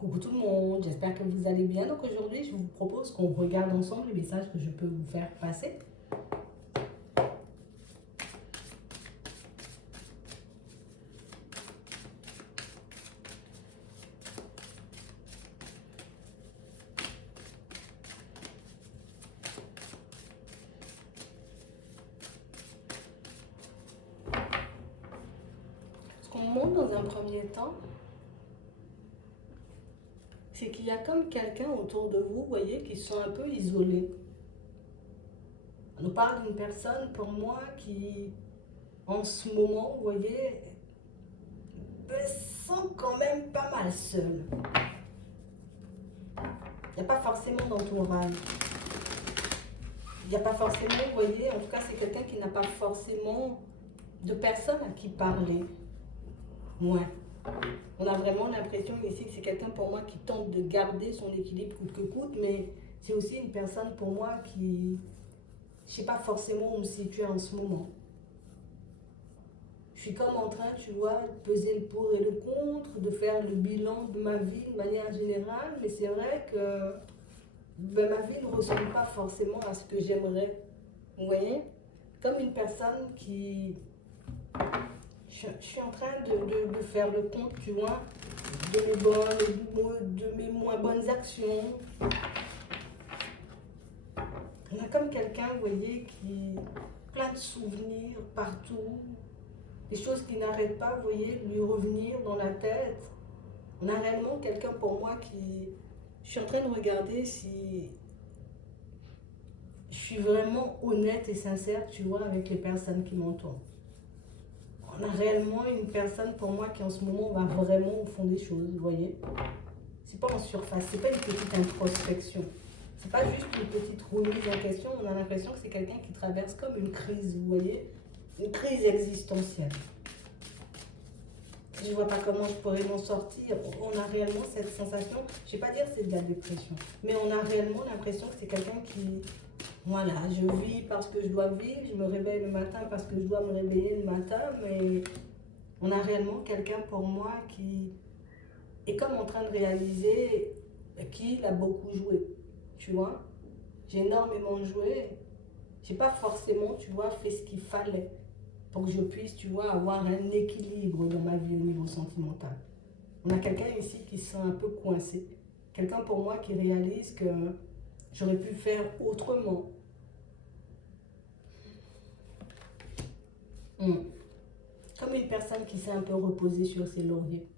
Coucou tout le monde, j'espère que vous allez bien. Donc aujourd'hui, je vous propose qu'on regarde ensemble les messages que je peux vous faire passer. Ce qu'on montre dans un premier temps, c'est qu'il y a comme quelqu'un autour de vous, vous voyez, qui sont un peu isolés. On nous parle d'une personne, pour moi, qui, en ce moment, vous voyez, me sent quand même pas mal seule. Il n'y a pas forcément d'entourage. Il n'y a pas forcément, vous voyez, en tout cas, c'est quelqu'un qui n'a pas forcément de personne à qui parler. Ouais. On a vraiment l'impression ici que c'est quelqu'un pour moi qui tente de garder son équilibre coûte que coûte, mais c'est aussi une personne pour moi qui, je ne sais pas forcément où me situer en ce moment. Je suis comme en train, tu vois, de peser le pour et le contre, de faire le bilan de ma vie de manière générale, mais c'est vrai que ma vie ne ressemble pas forcément à ce que j'aimerais. Vous voyez? Comme une personne qui... Je suis en train de faire le compte, tu vois, de mes moins bonnes actions. On a comme quelqu'un, vous voyez, qui plein de souvenirs partout, des choses qui n'arrêtent pas, vous voyez, de lui revenir dans la tête. On a réellement quelqu'un pour moi qui... Je suis en train de regarder si je suis vraiment honnête et sincère, tu vois, avec les personnes qui m'entourent. On a réellement une personne pour moi qui en ce moment va vraiment au fond des choses, vous voyez. C'est pas en surface, c'est pas une petite introspection. C'est pas juste une petite remise en question, on a l'impression que c'est quelqu'un qui traverse comme une crise, vous voyez. Une crise existentielle. Je vois pas comment je pourrais m'en sortir. On a réellement cette sensation, je vais pas dire que c'est de la dépression, mais on a réellement l'impression que c'est quelqu'un qui... Voilà, je vis parce que je dois vivre, je me réveille le matin parce que je dois me réveiller le matin, mais on a réellement quelqu'un pour moi qui est comme en train de réaliser qu'il a beaucoup joué, tu vois. J'ai énormément joué, j'ai pas forcément, tu vois, fait ce qu'il fallait pour que je puisse, tu vois, avoir un équilibre dans ma vie au niveau sentimental. On a quelqu'un ici qui se sent un peu coincé, quelqu'un pour moi qui réalise que j'aurais pu faire autrement. Comme une personne qui s'est un peu reposée sur ses lauriers.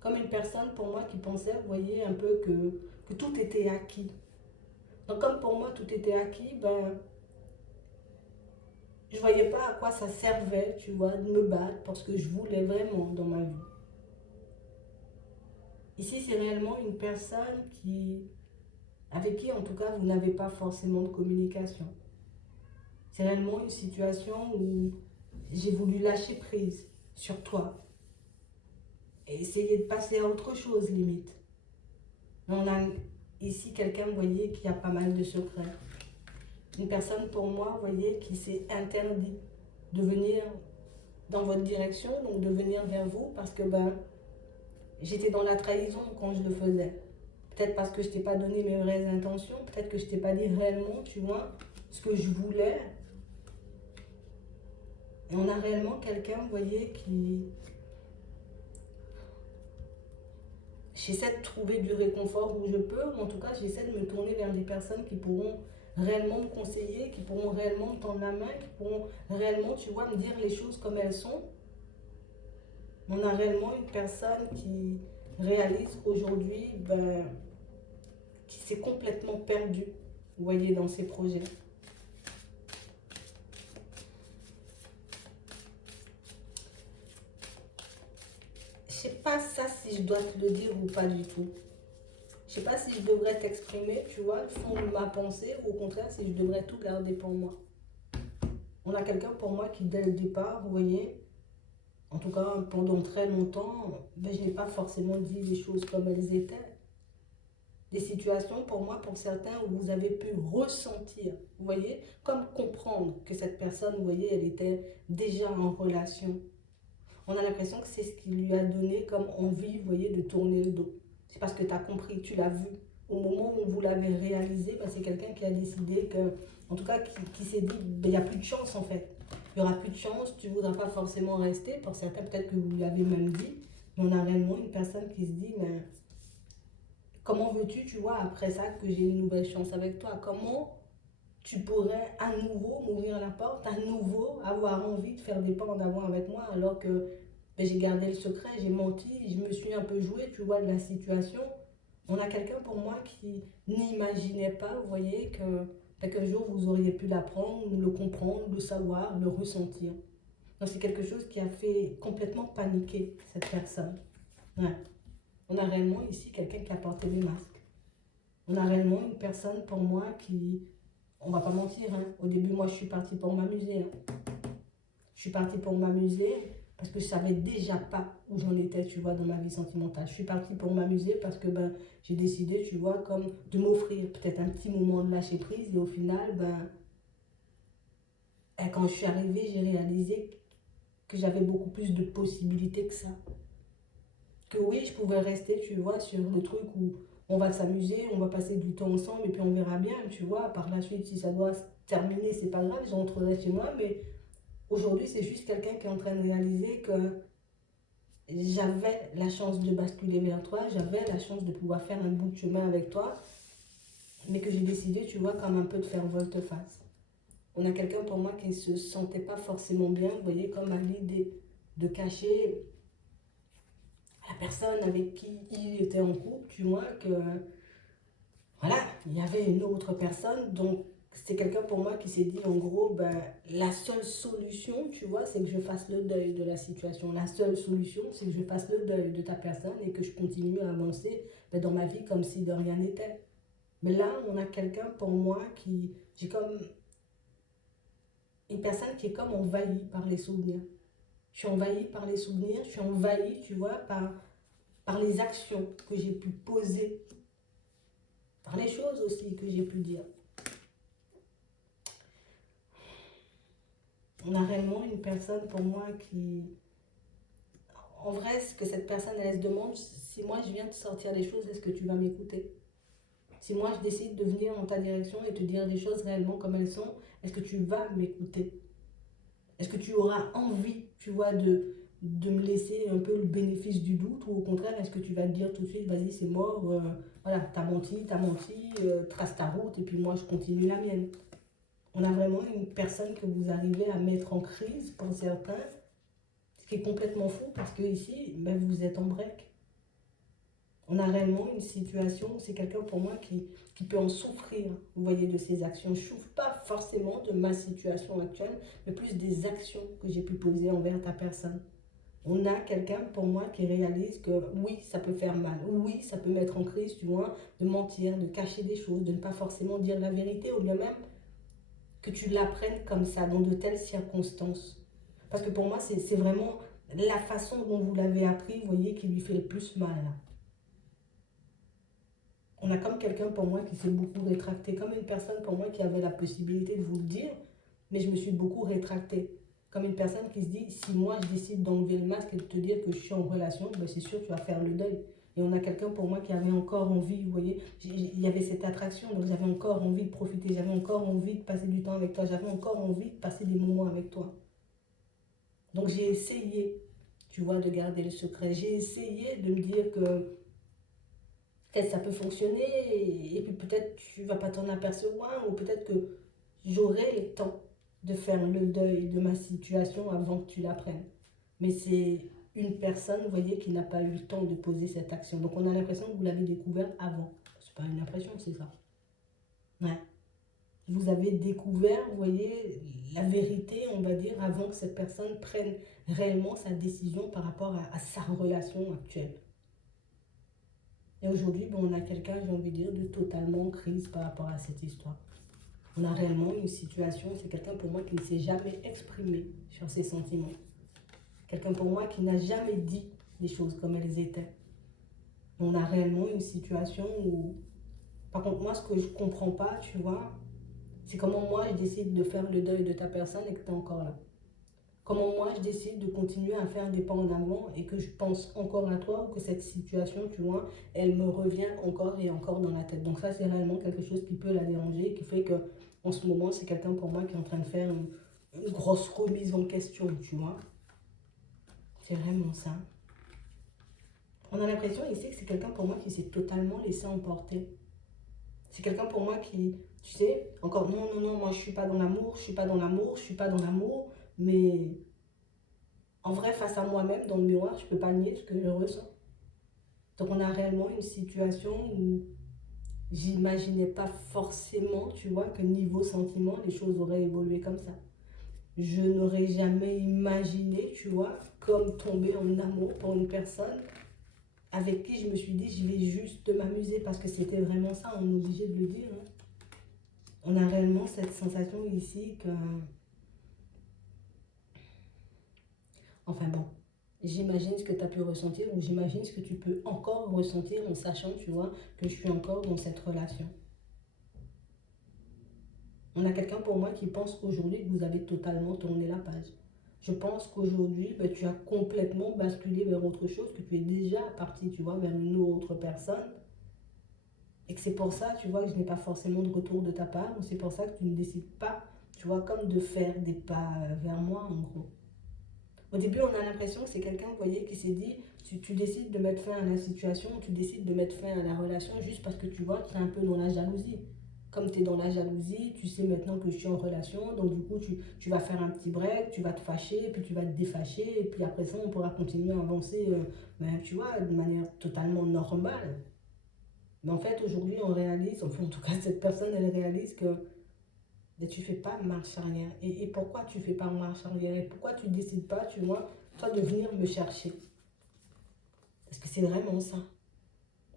Comme une personne pour moi qui pensait, vous voyez, un peu que tout était acquis. Donc comme pour moi tout était acquis, ben, je ne voyais pas à quoi ça servait, tu vois, de me battre pour ce que je voulais vraiment dans ma vie. Ici, c'est réellement une personne avec qui, en tout cas, vous n'avez pas forcément de communication. C'est réellement une situation où j'ai voulu lâcher prise sur toi et essayer de passer à autre chose, limite. Mais on a ici quelqu'un, vous voyez, qui a pas mal de secrets. Une personne, pour moi, vous voyez, qui s'est interdit de venir dans votre direction, donc de venir vers vous, parce que ben, j'étais dans la trahison quand je le faisais. Peut-être parce que je t'ai pas donné mes vraies intentions, peut-être que je t'ai pas dit réellement, tu vois, ce que je voulais. Et on a réellement quelqu'un, vous voyez, qui... J'essaie de trouver du réconfort où je peux, ou en tout cas, j'essaie de me tourner vers des personnes qui pourront réellement me conseiller, qui pourront réellement me tendre la main, qui pourront réellement, tu vois, me dire les choses comme elles sont. On a réellement une personne qui réalise qu'aujourd'hui, ben, qui s'est complètement perdue, vous voyez, dans ses projets. Je sais pas ça si je dois te le dire ou pas du tout. Je sais pas si je devrais t'exprimer, tu vois, le fond de ma pensée, ou au contraire, si je devrais tout garder pour moi. On a quelqu'un pour moi qui, dès le départ, vous voyez, en tout cas pendant très longtemps, ben, je n'ai pas forcément dit les choses comme elles étaient. Des situations pour moi, pour certains, où vous avez pu ressentir, vous voyez, comme comprendre que cette personne, vous voyez, elle était déjà en relation. On a l'impression que c'est ce qui lui a donné comme envie, vous voyez, de tourner le dos. C'est parce que tu as compris, tu l'as vu. Au moment où vous l'avez réalisé, ben, c'est quelqu'un qui a décidé que, en tout cas, qui s'est dit, ben, il n'y a plus de chance en fait. Il n'y aura plus de chance, tu ne voudras pas forcément rester. Pour certains, peut-être que vous lui avez même dit. Mais on a réellement une personne qui se dit, mais comment veux-tu, tu vois, après ça, que j'ai une nouvelle chance avec toi? Comment tu pourrais à nouveau m'ouvrir la porte, à nouveau avoir envie de faire des pas en avant avec moi, alors que ben, j'ai gardé le secret, j'ai menti, je me suis un peu joué, tu vois, de la situation. On a quelqu'un pour moi qui n'imaginait pas, vous voyez, que ben, qu'un jour vous auriez pu l'apprendre, le comprendre, le savoir, le ressentir. Donc c'est quelque chose qui a fait complètement paniquer cette personne. Ouais. On a réellement ici quelqu'un qui a porté des masques. On a réellement une personne pour moi qui, on va pas mentir, hein. Au début, moi, je suis partie pour m'amuser. Hein. Je suis partie pour m'amuser parce que je savais déjà pas où j'en étais, tu vois, dans ma vie sentimentale. Je suis partie pour m'amuser parce que ben, j'ai décidé, tu vois, comme de m'offrir peut-être un petit moment de lâcher prise. Et au final, ben, quand je suis arrivée, j'ai réalisé que j'avais beaucoup plus de possibilités que ça. Que oui, je pouvais rester, tu vois, sur le truc où on va s'amuser, on va passer du temps ensemble et puis on verra bien, tu vois. Par la suite, si ça doit se terminer, c'est pas grave, je rentrerai chez moi. Mais aujourd'hui, c'est juste quelqu'un qui est en train de réaliser que j'avais la chance de basculer vers toi, j'avais la chance de pouvoir faire un bout de chemin avec toi, mais que j'ai décidé, tu vois, comme un peu de faire volte-face. On a quelqu'un pour moi qui ne se sentait pas forcément bien, vous voyez, comme à l'idée de cacher la personne avec qui il était en couple, tu vois, que voilà, il y avait une autre personne, donc c'est quelqu'un pour moi qui s'est dit en gros, ben, la seule solution, tu vois, c'est que je fasse le deuil de la situation. La seule solution, c'est que je fasse le deuil de ta personne et que je continue à avancer ben, dans ma vie comme si de rien n'était. Mais là, on a quelqu'un pour moi qui, j'ai comme une personne qui est comme envahie par les souvenirs. Je suis envahie par les souvenirs, je suis envahie, tu vois, par les actions que j'ai pu poser, par les choses aussi que j'ai pu dire. On a réellement une personne pour moi qui... En vrai, ce que cette personne, elle se demande, si moi je viens te sortir les choses, est-ce que tu vas m'écouter? Si moi je décide de venir dans ta direction et te dire les choses réellement comme elles sont, est-ce que tu vas m'écouter? Est-ce que tu auras envie, tu vois, de me laisser un peu le bénéfice du doute, ou au contraire, est-ce que tu vas te dire tout de suite, vas-y, c'est mort, voilà, t'as menti, trace ta route, et puis moi, je continue la mienne. On a vraiment une personne que vous arrivez à mettre en crise, pour certains, ce qui est complètement fou, parce que ici, ben, vous êtes en break. On a réellement une situation où c'est quelqu'un pour moi qui peut en souffrir, vous voyez, de ses actions. Je ne souffre pas forcément de ma situation actuelle, mais plus des actions que j'ai pu poser envers ta personne. On a quelqu'un pour moi qui réalise que oui, ça peut faire mal, oui, ça peut mettre en crise, tu vois, de mentir, de cacher des choses, de ne pas forcément dire la vérité, ou bien même que tu l'apprennes comme ça, dans de telles circonstances. Parce que pour moi, c'est vraiment la façon dont vous l'avez appris, vous voyez, qui lui fait le plus mal, là. On a comme quelqu'un pour moi qui s'est beaucoup rétracté, comme une personne pour moi qui avait la possibilité de vous le dire, mais je me suis beaucoup rétractée. Comme une personne qui se dit, si moi je décide d'enlever le masque et de te dire que je suis en relation, ben c'est sûr tu vas faire le deuil. Et on a quelqu'un pour moi qui avait encore envie, vous voyez, il y avait cette attraction, donc j'avais encore envie de profiter, j'avais encore envie de passer du temps avec toi, j'avais encore envie de passer des moments avec toi. Donc j'ai essayé, tu vois, de garder le secret. J'ai essayé de me dire que peut-être ça peut fonctionner et puis peut-être tu vas pas t'en apercevoir, ou peut-être que j'aurai le temps de faire le deuil de ma situation avant que tu l'apprennes. Mais c'est une personne, vous voyez, qui n'a pas eu le temps de poser cette action. Donc on a l'impression que vous l'avez découvert avant. C'est pas une impression, c'est ça. Ouais. Vous avez découvert, vous voyez, la vérité, on va dire, avant que cette personne prenne réellement sa décision par rapport à sa relation actuelle. Et aujourd'hui, bon, on a quelqu'un, j'ai envie de dire, de totalement en crise par rapport à cette histoire. On a réellement une situation, c'est quelqu'un pour moi qui ne s'est jamais exprimé sur ses sentiments. Quelqu'un pour moi qui n'a jamais dit les choses comme elles étaient. On a réellement une situation où, par contre, moi, ce que je ne comprends pas, tu vois, c'est comment moi, je décide de faire le deuil de ta personne et que tu es encore là. Comment moi, je décide de continuer à faire des pas en avant et que je pense encore à toi ou que cette situation, tu vois, elle me revient encore et encore dans la tête. Donc ça, c'est réellement quelque chose qui peut la déranger, qui fait que en ce moment, c'est quelqu'un pour moi qui est en train de faire une grosse remise en question, tu vois. C'est vraiment ça. On a l'impression ici que c'est quelqu'un pour moi qui s'est totalement laissé emporter. C'est quelqu'un pour moi qui, tu sais, encore non, non, non, moi je suis pas dans l'amour, je suis pas dans l'amour, je suis pas dans l'amour, mais en vrai, face à moi-même, dans le miroir, je peux pas nier ce que je ressens. Donc on a réellement une situation où j'imaginais pas forcément, tu vois, que niveau sentiment, les choses auraient évolué comme ça. Je n'aurais jamais imaginé, tu vois, comme tomber en amour pour une personne avec qui je me suis dit, je vais juste m'amuser parce que c'était vraiment ça, on est obligé de le dire. Hein. On a réellement cette sensation ici que... Enfin bon, j'imagine ce que tu as pu ressentir ou j'imagine ce que tu peux encore ressentir en sachant, tu vois, que je suis encore dans cette relation. On a quelqu'un pour moi qui pense qu'aujourd'hui, vous avez totalement tourné la page. Je pense qu'aujourd'hui, ben, tu as complètement basculé vers autre chose, que tu es déjà parti, tu vois, vers une autre personne. Et que c'est pour ça, tu vois, que je n'ai pas forcément de retour de ta part, ou c'est pour ça que tu ne décides pas, tu vois, comme de faire des pas vers moi, en gros. Au début, on a l'impression que c'est quelqu'un, vous voyez, qui s'est dit, tu décides de mettre fin à la situation, tu décides de mettre fin à la relation juste parce que tu vois, tu es un peu dans la jalousie. Comme tu es dans la jalousie, tu sais maintenant que je suis en relation, donc du coup, tu vas faire un petit break, tu vas te fâcher, puis tu vas te défâcher, et puis après ça, on pourra continuer à avancer, ben, tu vois, de manière totalement normale. Mais en fait, aujourd'hui, on réalise, enfin, en tout cas, cette personne, elle réalise que mais tu fais pas marche arrière. Et pourquoi tu fais pas marche arrière? Et pourquoi tu décides pas, tu vois, toi, de venir me chercher? Parce que c'est vraiment ça.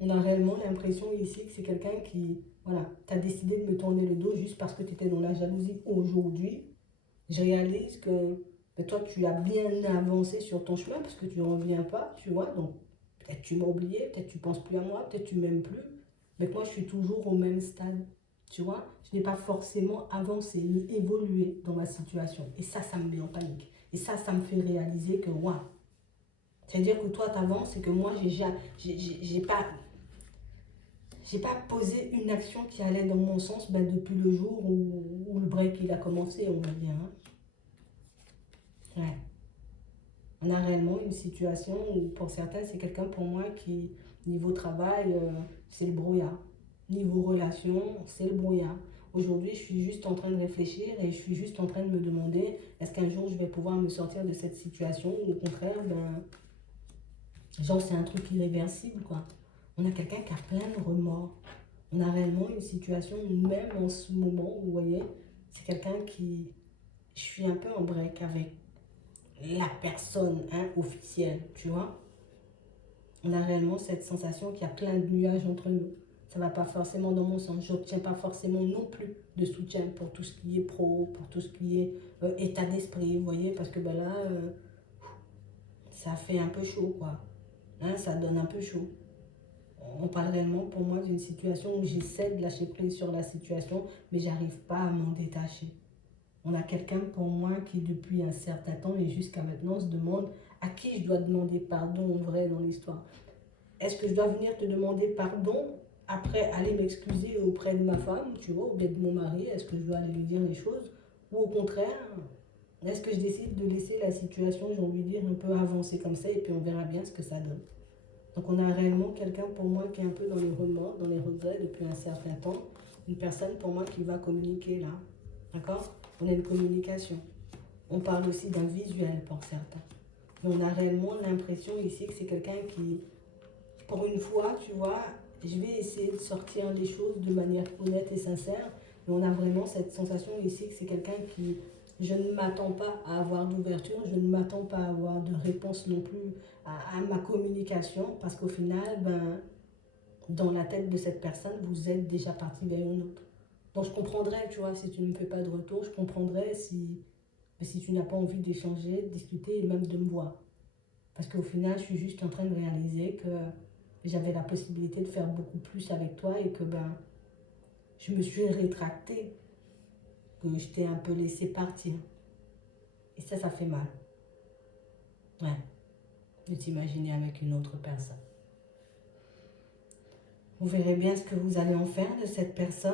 On a réellement l'impression ici que c'est quelqu'un qui, voilà, t'as décidé de me tourner le dos juste parce que tu étais dans la jalousie. Aujourd'hui, je réalise que ben, toi, tu as bien avancé sur ton chemin parce que tu ne reviens pas, tu vois. Donc, peut-être tu m'as oublié, peut-être tu penses plus à moi, peut-être tu m'aimes plus. Mais moi, je suis toujours au même stade. Tu vois, je n'ai pas forcément avancé ni évolué dans ma situation. Et ça me met en panique. Et ça me fait réaliser que, waouh, c'est-à-dire que toi, tu avances et que moi, j'ai pas posé une action qui allait dans mon sens ben, depuis le jour où le break il a commencé, on va dire. Hein. Ouais. On a réellement une situation où, pour certains, c'est quelqu'un pour moi qui, niveau travail, c'est le brouillard. Niveau relation, c'est le brouillard. Aujourd'hui, je suis juste en train de réfléchir et je suis juste en train de me demander est-ce qu'un jour je vais pouvoir me sortir de cette situation ou au contraire, ben, genre c'est un truc irréversible quoi. On a quelqu'un qui a plein de remords. On a réellement une situation où même en ce moment, vous voyez, c'est quelqu'un qui, je suis un peu en break avec la personne hein, officielle, tu vois. On a réellement cette sensation qu'il y a plein de nuages entre nous. Ça ne va pas forcément dans mon sens. Je n'obtiens pas forcément non plus de soutien pour tout ce qui est pro, pour tout ce qui est état d'esprit, vous voyez, parce que ben là, ça fait un peu chaud, quoi. Hein, ça donne un peu chaud. On parle réellement pour moi d'une situation où j'essaie de lâcher prise sur la situation, mais j'arrive pas à m'en détacher. On a quelqu'un pour moi qui depuis un certain temps et jusqu'à maintenant se demande à qui je dois demander pardon en vrai dans l'histoire. Est-ce que je dois venir te demander pardon après aller m'excuser auprès de ma femme, tu vois, ou bien de mon mari? Est-ce que je dois aller lui dire les choses? Ou au contraire, est-ce que je décide de laisser la situation, j'ai envie de dire, un peu avancer comme ça et puis on verra bien ce que ça donne. Donc on a réellement quelqu'un pour moi qui est un peu dans les remords, dans les regrets depuis un certain temps. Une personne pour moi qui va communiquer là. D'accord? On a une communication. On parle aussi d'un visuel pour certains. Mais on a réellement l'impression ici que c'est quelqu'un qui, pour une fois, tu vois, je vais essayer de sortir les choses de manière honnête et sincère. Mais on a vraiment cette sensation ici que c'est quelqu'un qui, je ne m'attends pas à avoir d'ouverture, je ne m'attends pas à avoir de réponse non plus à ma communication, parce qu'au final, ben, dans la tête de cette personne, vous êtes déjà parti vers une autre. Donc je comprendrais, tu vois, si tu ne me fais pas de retour, je comprendrais si tu n'as pas envie d'échanger, de discuter et même de me voir. Parce qu'au final, je suis juste en train de réaliser que j'avais la possibilité de faire beaucoup plus avec toi et que ben, je me suis rétractée, que je t'ai un peu laissé partir. Et Et ça fait mal. Ouais. De t'imaginer avec une autre personne. Vous verrez bien ce que vous allez en faire de cette personne.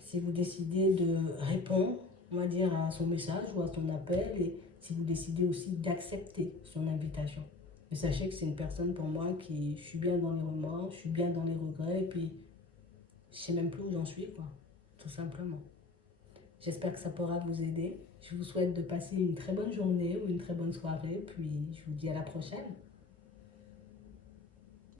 Si vous décidez de répondre, on va dire, à son message ou à son appel. Et si vous décidez aussi d'accepter son invitation. Mais sachez que c'est une personne pour moi qui, je suis bien dans les remords, je suis bien dans les regrets. Et puis, je sais même plus où j'en suis, quoi. Tout simplement. J'espère que ça pourra vous aider. Je vous souhaite de passer une très bonne journée ou une très bonne soirée. Puis, je vous dis à la prochaine.